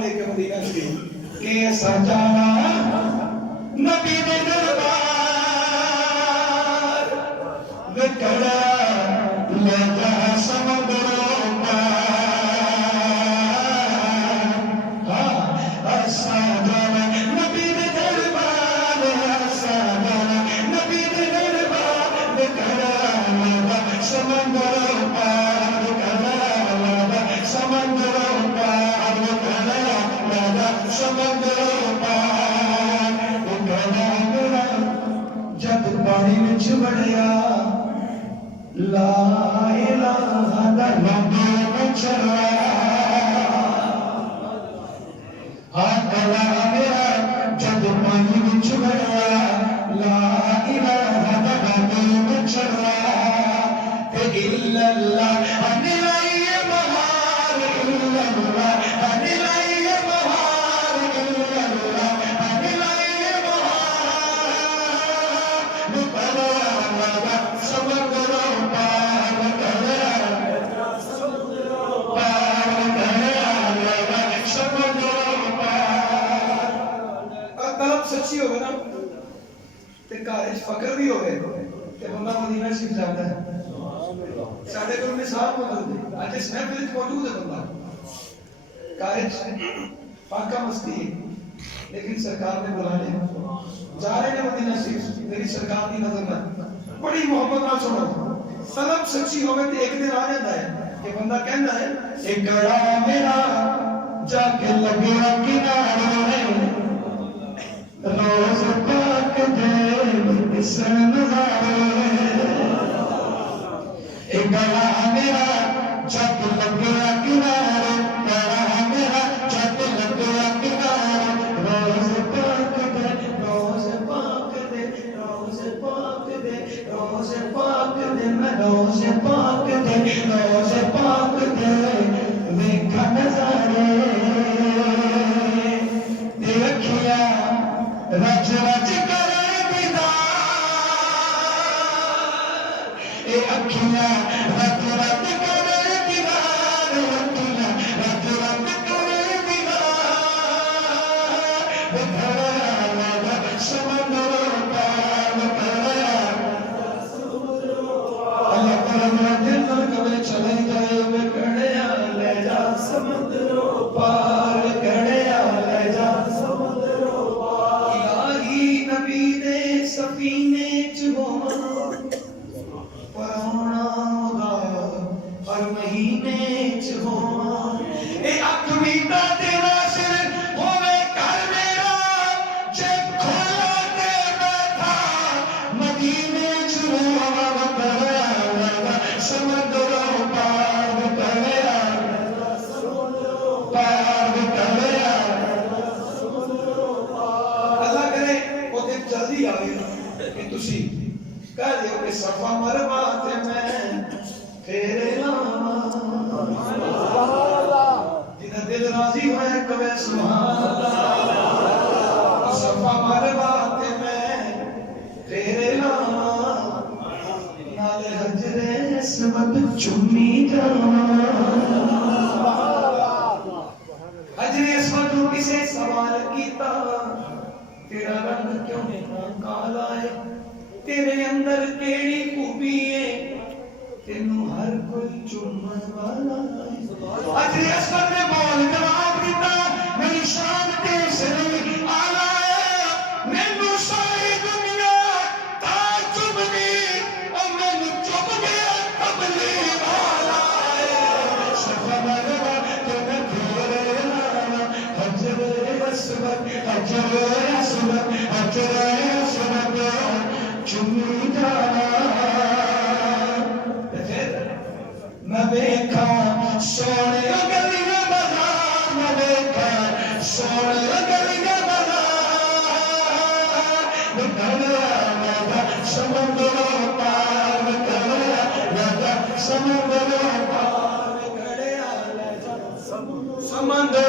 लेके मदीना शरीफ के सजाना नबी दे दरबार विकड़ा ले जा समंदरों पार। हाँ सजाना नबी दे दरबार, सजाना नबी दे दरबार विकड़ा ले जा समंदरों पार, समंदरों पार समंदरों पार। जब पानी विच वड़िया ला इलाहा दा नाम चढ़ाया, हाँ गला मेरा जब पानी विच वड़िया ला इलाहा दा नाम चढ़ाया। ते इल्लल्लाह सच्ची हो ना ते घर फकर भी हो गए ते बंदा मदीना शरीफ जाता है। साढ़े को मिसाल मौजूद है, आज इस महफिल में मौजूद है बंदा घर पाका मस्ती है, लेकिन सरकार ने बुला लिया जा रहे हैं मदीना शरीफ। मेरी सरकार की नजर में बड़ी मोहब्बत नाल सुनो, सलब सच्ची होवे ते एक दिन आ जाता है कि बंदा कहता है एक गड़ा मेरा जाके लगे किनारे रोज पाक दे इसन नजारे। एक गला मेरा जब लगे किनारे, गला मेरा जब लगे किनारे रोज पाक दे, रोज पाक दे, रोज पाक दे, रोज पाक दे, मैं रोज पाक दे, रोज पाक दे देखा नजारे देखिया रज रज करे दीदार। ए अखियां रज रज करे दीदार, अखियां रज रज करे दीदार। खड़ा समंदरों पार, अल्लाह तेरा दिल न कभी चले जाए वे खड़े ले जा समंदरों पार, खड़े ले जा समंदरों पार। नबी दे सफीने च होवा पराना होगा हर महीने च होवा। ए अख मीटा तेरा सिर होवे घर मेरा जे खोला ते बैठा मदीने च होवा। समंदरों पार करेया पार करेया। अल्लाह करे वो दिन जल्दी आवे कि तुसी कह दियो कि सफा मरवा ते मैं तेरे लावा। जिदा दिल राजी होए कवे सुभान अल्लाह। सफा मरवा ते मैं तेरे लावा, नाले हजरे असवद चुम्मी जावा। हजरे असवद किसे सवाल कीता तेरा रंग क्यों काला है, तेरे अंदर केड़ी खूबी है, तेनू हर कोई चुम्मन वाला है। हजरे असवद ने बोल जवाब दिता मेरी शान ते सिर आला है, मैनू सारी दुनिया ता चुमनी और मैनू चुम गया कबली वाला है। सफा मरवा ते मैं तेरे लावा। हजरे असवद हजरे असवद हजरे असवद चुम्मी जावा। मैं देखा सोने गलियां बाजार, मैं देखा सोने गलियां बाजार। निकला समंदरों पार, निकला समंदरों पार, समंदर